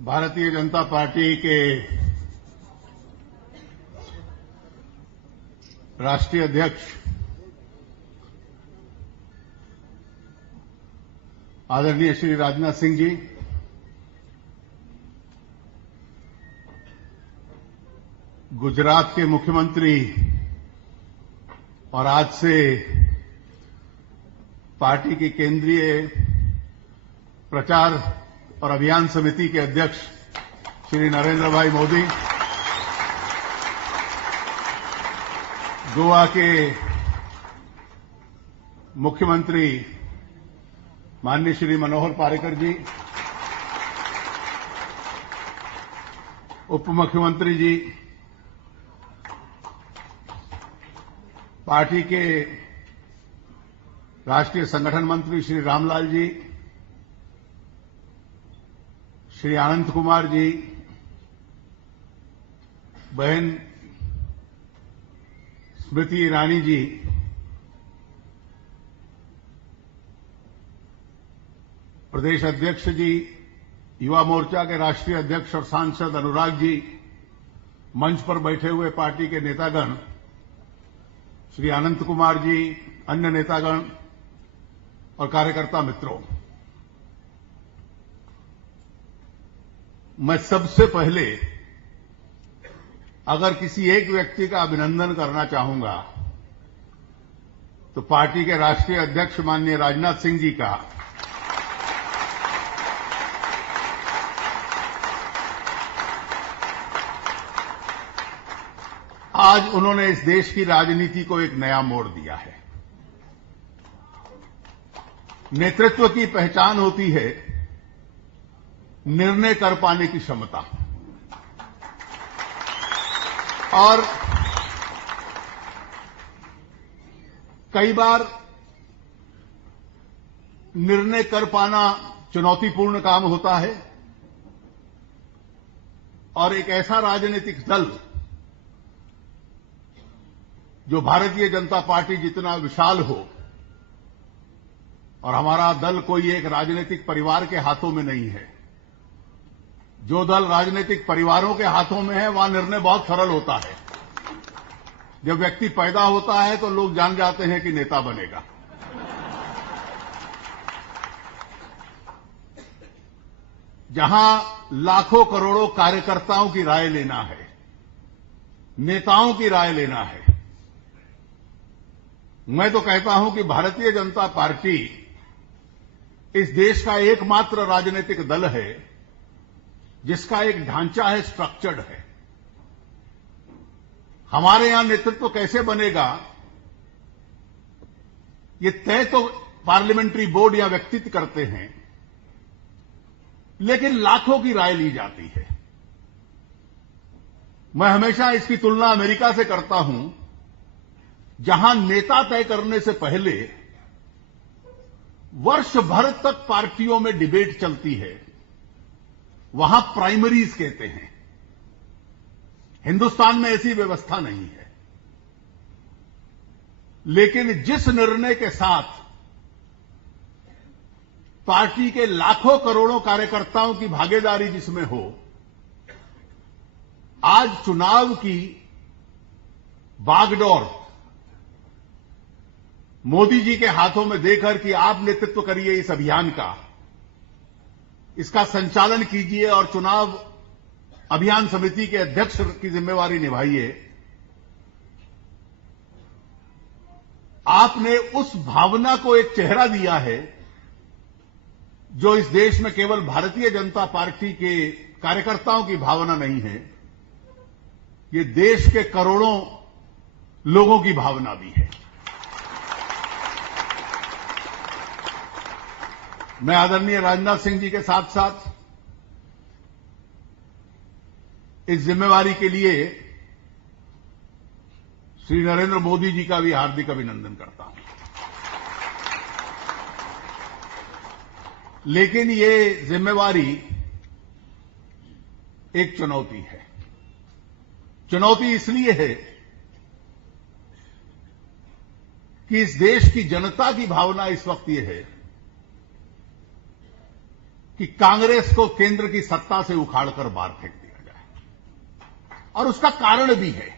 Bharatiya Janata party के राष्ट्रीय अध्यक्ष आदरणीय श्री राजनाथ सिंह जी, गुजरात के मुख्यमंत्री और आज से पार्टी की केंद्रीय प्रचार और अभियान समिति के अध्यक्ष श्री नरेंद्र भाई मोदी, गोवा के मुख्यमंत्री माननीय श्री मनोहर पार्रिकर जी, उप मुख्यमंत्री जी, पार्टी के राष्ट्रीय संगठन मंत्री श्री रामलाल जी, श्री अनंत कुमार जी, बहन स्मृति ईरानी जी, प्रदेश अध्यक्ष जी, युवा मोर्चा के राष्ट्रीय अध्यक्ष और सांसद अनुराग जी, मंच पर बैठे हुए पार्टी के नेतागण, श्री अनंत कुमार जी, अन्य नेतागण और कार्यकर्ता मित्रों, मैं सबसे पहले अगर किसी एक व्यक्ति का अभिनंदन करना चाहूंगा तो पार्टी के राष्ट्रीय अध्यक्ष माननीय राजनाथ सिंह जी का। आज उन्होंने इस देश की राजनीति को एक नया मोड़ दिया है। नेतृत्व की पहचान होती है निर्णय कर पाने की क्षमता, और कई बार निर्णय कर पाना चुनौतीपूर्ण काम होता है, और एक ऐसा राजनीतिक दल जो भारतीय जनता पार्टी जितना विशाल हो, और हमारा दल कोई एक राजनीतिक परिवार के हाथों में नहीं है। जो दल राजनीतिक परिवारों के हाथों में है वहां निर्णय बहुत सरल होता है। जब व्यक्ति पैदा होता है तो लोग जान जाते हैं कि नेता बनेगा। जहां लाखों करोड़ों कार्यकर्ताओं की राय लेना है, नेताओं की राय लेना है, मैं तो कहता हूं कि भारतीय जनता पार्टी इस देश का एकमात्र राजनीतिक दल है जिसका एक ढांचा है, स्ट्रक्चर्ड है। हमारे यहां नेतृत्व कैसे बनेगा ये तय तो पार्लियामेंट्री बोर्ड या व्यक्तित्व करते हैं, लेकिन लाखों की राय ली जाती है। मैं हमेशा इसकी तुलना अमेरिका से करता हूं, जहां नेता तय करने से पहले वर्ष भर तक पार्टियों में डिबेट चलती है, वहां प्राइमरीज कहते हैं। हिंदुस्तान में ऐसी व्यवस्था नहीं है, लेकिन जिस निर्णय के साथ पार्टी के लाखों करोड़ों कार्यकर्ताओं की भागीदारी जिसमें हो, आज चुनाव की बागडोर मोदी जी के हाथों में देकर कि आप नेतृत्व करिए इस अभियान का, इसका संचालन कीजिए और चुनाव अभियान समिति के अध्यक्ष की जिम्मेवारी निभाइए, आपने उस भावना को एक चेहरा दिया है जो इस देश में केवल भारतीय जनता पार्टी के कार्यकर्ताओं की भावना नहीं है, ये देश के करोड़ों लोगों की भावना भी है। मैं आदरणीय राजनाथ सिंह जी के साथ साथ इस जिम्मेवारी के लिए श्री नरेंद्र मोदी जी का भी हार्दिक अभिनंदन करता हूं। लेकिन ये जिम्मेवारी एक चुनौती है। चुनौती इसलिए है कि इस देश की जनता की भावना इस वक्त ये है कि कांग्रेस को केंद्र की सत्ता से उखाड़कर बाहर फेंक दिया जाए। और उसका कारण भी है।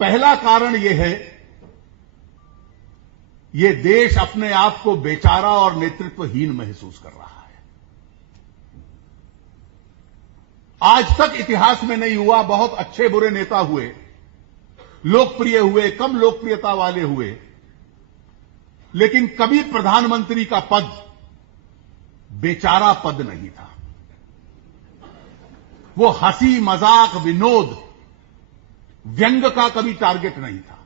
पहला कारण यह है, यह देश अपने आप को बेचारा और नेतृत्वहीन महसूस कर रहा है। आज तक इतिहास में नहीं हुआ, बहुत अच्छे बुरे नेता हुए, लोकप्रिय हुए, कम लोकप्रियता वाले हुए, लेकिन कभी प्रधानमंत्री का पद बेचारा पद नहीं था। वो हंसी मजाक विनोद व्यंग का कभी टारगेट नहीं था।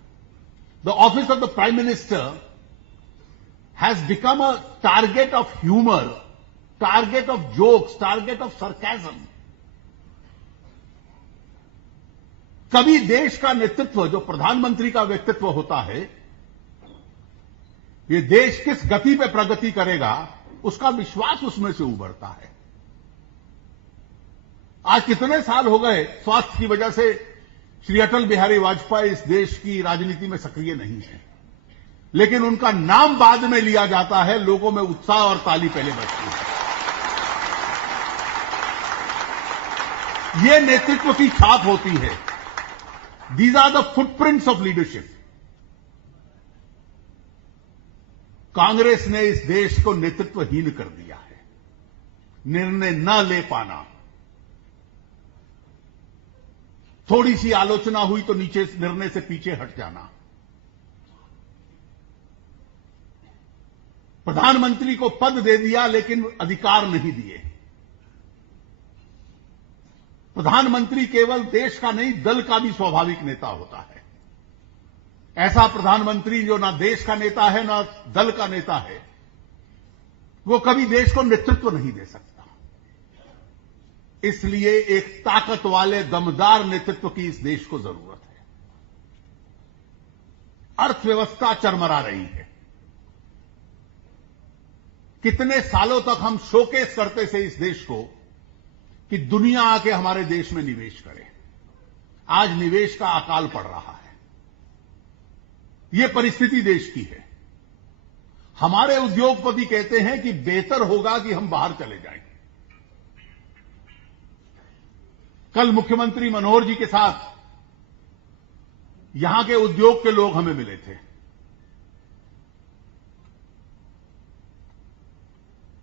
The office of the prime minister has become a target of humour, target of jokes, target of sarcasm. कभी देश का नेतृत्व, जो प्रधानमंत्री का व्यक्तित्व होता है, ये देश किस गति पे प्रगति करेगा, उसका विश्वास उसमें से उभरता है। आज कितने साल हो गए स्वास्थ्य की वजह से श्री अटल बिहारी वाजपेयी इस देश की राजनीति में सक्रिय नहीं है, लेकिन उनका नाम बाद में लिया जाता है, लोगों में उत्साह और ताली पहले बजती है। ये नेतृत्व की छाप होती है। These are the footprints of leadership. Congress ने इस देश को नेतृत्वहीन कर दिया है। निर्णय न ले पाना, थोड़ी सी आलोचना हुई तो नीचे निर्णय से पीछे हट जाना, प्रधानमंत्री को पद दे दिया लेकिन अधिकार नहीं दिए। प्रधानमंत्री केवल देश का नहीं, दल का भी स्वाभाविक नेता होता है। ऐसा प्रधानमंत्री जो ना देश का नेता है ना दल का नेता है, वो कभी देश को नेतृत्व नहीं दे सकता। इसलिए एक ताकत वाले दमदार नेतृत्व की इस देश को जरूरत है। अर्थव्यवस्था चरमरा रही है। कितने सालों तक हम शोकेस करते थे इस देश को कि दुनिया आके हमारे देश में निवेश करे। आज निवेश का अकाल पड़ रहा है। यह परिस्थिति देश की है। हमारे उद्योगपति कहते हैं कि बेहतर होगा कि हम बाहर चले जाएं। कल मुख्यमंत्री मनोहर जी के साथ यहां के उद्योग के लोग हमें मिले थे।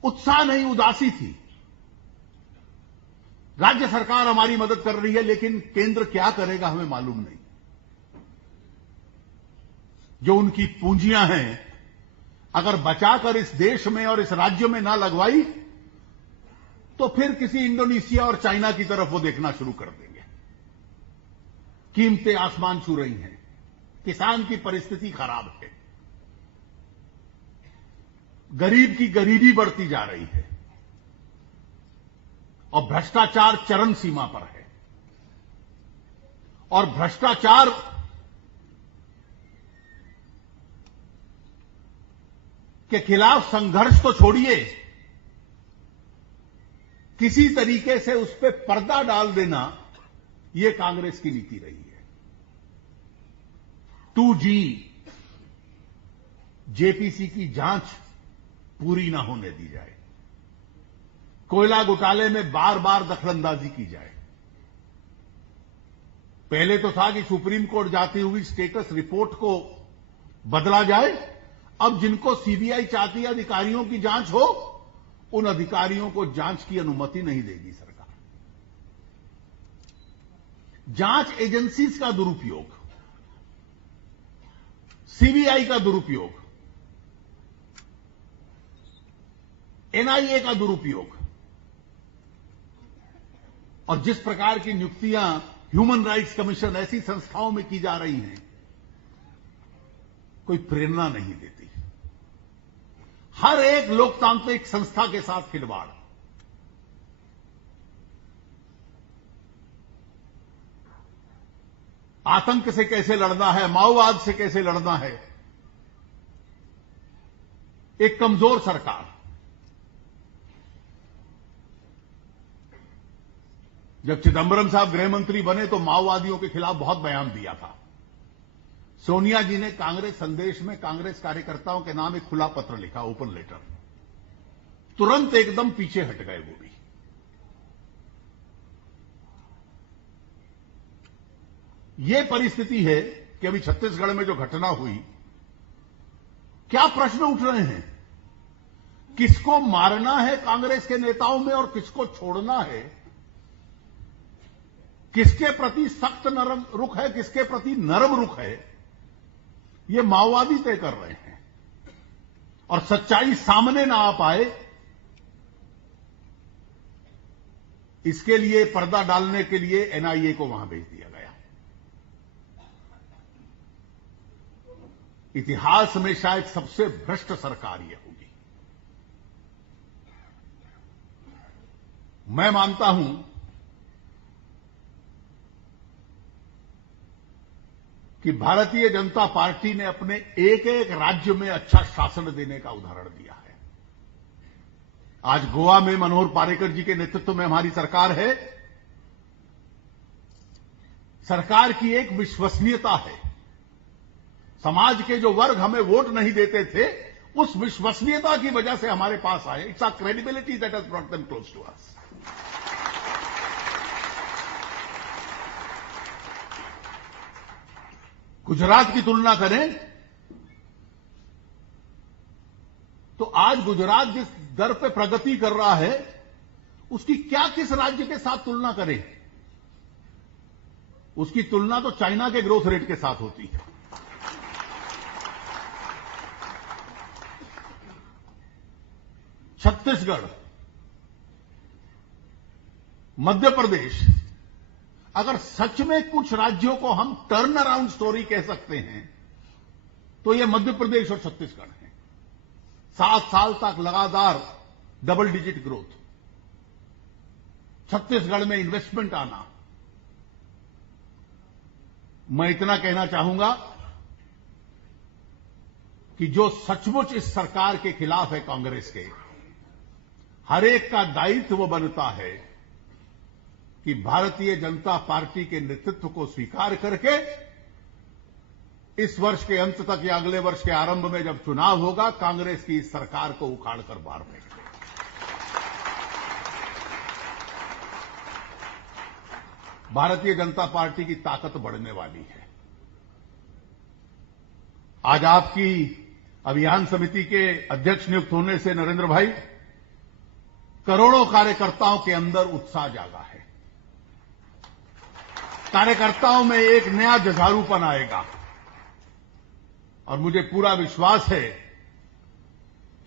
उत्साह नहीं, उदासी थी। राज्य सरकार हमारी मदद कर रही है, लेकिन केंद्र क्या करेगा हमें मालूम नहीं। जो उनकी पूंजियां हैं, अगर बचाकर इस देश में और इस राज्य में ना लगवाई तो फिर किसी इंडोनेशिया और चाइना की तरफ वो देखना शुरू कर देंगे। कीमतें आसमान छू रही हैं, किसान की परिस्थिति खराब है, गरीब की गरीबी बढ़ती जा रही है और भ्रष्टाचार चरम सीमा पर है। और भ्रष्टाचार के खिलाफ संघर्ष तो छोड़िए, किसी तरीके से उस पर पर्दा डाल देना, यह कांग्रेस की नीति रही है। 2G जेपीसी की जांच पूरी ना होने दी जाए, कोयला घोटाले में बार बार दखलंदाजी की जाए। पहले तो था कि सुप्रीम कोर्ट जाती हुई स्टेटस रिपोर्ट को बदला जाए। अब जिनको सीबीआई चाहती है अधिकारियों की जांच हो, उन अधिकारियों को जांच की अनुमति नहीं देगी सरकार। जांच एजेंसीज का दुरुपयोग, सीबीआई का दुरुपयोग, एनआईए का दुरुपयोग और जिस प्रकार की नियुक्तियां ह्यूमन राइट्स कमीशन ऐसी संस्थाओं में की जा रही हैं, कोई प्रेरणा नहीं देती। हर एक लोकतांत्रिक संस्था के साथ खिलवाड़। आतंक से कैसे लड़ना है, माओवाद से कैसे लड़ना है। एक कमजोर सरकार। जब चिदंबरम साहब गृह मंत्री बने तो माओवादियों के खिलाफ बहुत बयान दिया था। सोनिया जी ने कांग्रेस संदेश में कांग्रेस कार्यकर्ताओं के नाम एक खुला पत्र लिखा, ओपन लेटर। तुरंत एकदम पीछे हट गए वो भी। ये परिस्थिति है कि अभी छत्तीसगढ़ में जो घटना हुई, क्या प्रश्न उठ रहे हैं? किसको मारना है कांग्रेस के नेताओं में और किसको छोड़ना है? किसके प्रति सख्त नरम रुख है, किसके प्रति नरम रुख है, ये माओवादी तय कर रहे हैं। और सच्चाई सामने ना आ पाए, इसके लिए पर्दा डालने के लिए एनआईए को वहां भेज दिया गया। इतिहास में शायद सबसे भ्रष्ट सरकार यह होगी। मैं मानता हूं कि भारतीय जनता पार्टी ने अपने एक एक राज्य में अच्छा शासन देने का उदाहरण दिया है। आज गोवा में मनोहर पार्रिकर जी के नेतृत्व में हमारी सरकार है। सरकार की एक विश्वसनीयता है। समाज के जो वर्ग हमें वोट नहीं देते थे, उस विश्वसनीयता की वजह से हमारे पास आए। It's a credibility that has brought them close to us. Gujarat की तुलना करें तो आज गुजरात जिस दर पे प्रगति कर रहा है, उसकी क्या किस राज्य के साथ तुलना करें? उसकी तुलना तो चाइना के ग्रोथ रेट के साथ होती है। छत्तीसगढ़, मध्य प्रदेश, अगर सच में कुछ राज्यों को हम टर्न अराउंड स्टोरी कह सकते हैं तो यह मध्य प्रदेश और छत्तीसगढ़ है। 7 साल तक लगातार डबल डिजिट ग्रोथ, छत्तीसगढ़ में इन्वेस्टमेंट आना। मैं इतना कहना चाहूंगा कि जो सचमुच इस सरकार के खिलाफ है कांग्रेस के, हर एक का दायित्व बनता है कि भारतीय जनता पार्टी के नेतृत्व को स्वीकार करके इस वर्ष के अंत तक या अगले वर्ष के आरंभ में जब चुनाव होगा, कांग्रेस की इस सरकार को उखाड़कर बाहर फेंक दें। भारतीय जनता पार्टी की ताकत बढ़ने वाली है। आज आपकी अभियान समिति के अध्यक्ष नियुक्त होने से नरेंद्र भाई, करोड़ों कार्यकर्ताओं के अंदर उत्साह जागा है। कार्यकर्ताओं में एक नया जुझारूपन आएगा और मुझे पूरा विश्वास है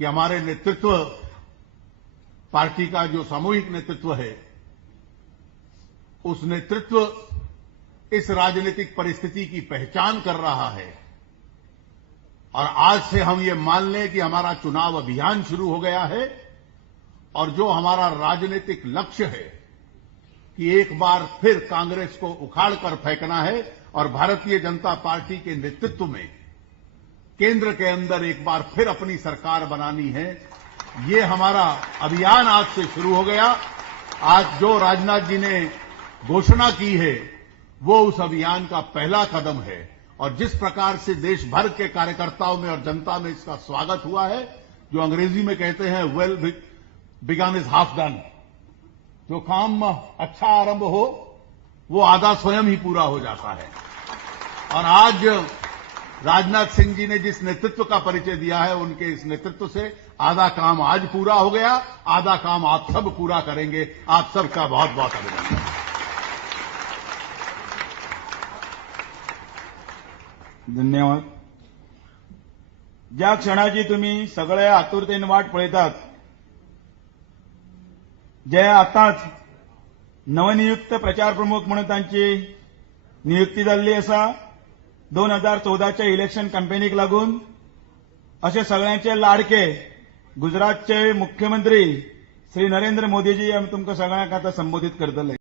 कि हमारे नेतृत्व, पार्टी का जो सामूहिक नेतृत्व है, उस नेतृत्व इस राजनीतिक परिस्थिति की पहचान कर रहा है। और आज से हम ये मान लें कि हमारा चुनाव अभियान शुरू हो गया है और जो हमारा राजनीतिक लक्ष्य है कि एक बार फिर कांग्रेस को उखाड़ कर फेंकना है और भारतीय जनता पार्टी के नेतृत्व में केंद्र के अंदर एक बार फिर अपनी सरकार बनानी है। ये हमारा अभियान आज से शुरू हो गया। आज जो राजनाथ जी ने घोषणा की है, वो उस अभियान का पहला कदम है। और जिस प्रकार से देश भर के कार्यकर्ताओं में और जनता में इसका स्वागत हुआ है, जो अंग्रेजी में कहते हैं well begun is half done. जो काम अच्छा आरंभ हो, वो आधा स्वयं ही पूरा हो जाता है। और आज राजनाथ सिंह जी ने जिस नेतृत्व का परिचय दिया है, उनके इस नेतृत्व से आधा काम आज पूरा हो गया, आधा काम आप सब पूरा करेंगे। आप सबका बहुत बहुत अभिनंदन। धन्यवाद। ज्या क्षणाची तुम्ही सगळे आतुरतेने वाट पळयतात, जे आताच नवनियुक्त प्रचार प्रमुख म्हणून तांची नियुक्ती जाल्ली आसा 2014च्या इलेक्शन कॅम्पेनीक लागून, असे सगळ्यांचे लाडके गुजरातचे मुख्यमंत्री श्री नरेंद्र मोदीजी आमी तुमकां सगळ्यांक आतां संबोधीत करतले।